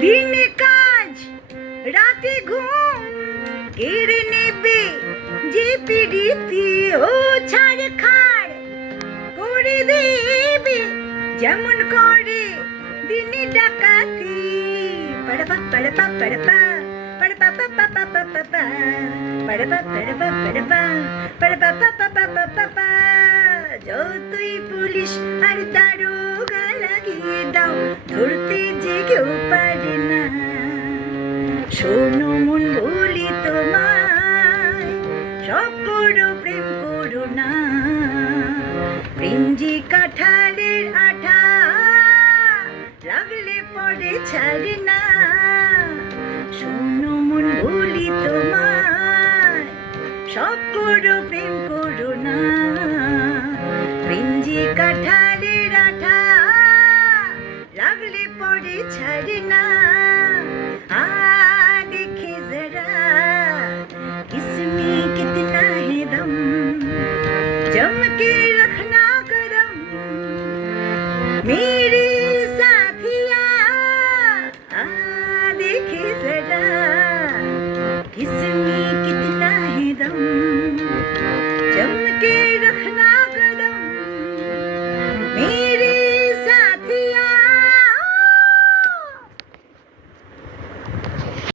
দিনে কাজ রাতে ঘুম কেড়ে নেবে যে পিড়িতি ও ছাড় খাড় করে দেবে যেমন করে দিনে ডাকাতি পড়পা পড়পা পড়পা পড়পা পা পা পা পা পা পড়পা পড়পা পড়পা পড়পা পা পা পা পা পা পা যতই পুলিশ আর দারোগা লাগিয়ে দাও ধরতে যে কেউ পারে না শোনো মন বলি তোমায় সব করো প্রেম করো না প্রেম যে কাঁঠালের আঠা লাগলে পরে ছাড়ে না শোনো মন বলি তোমায় সব করো প্রেম করো না প্রেম যে কাঁঠালের আঠা লাগলে পরে ছাড়ে না देखे जरा किसमें कितना है दम जब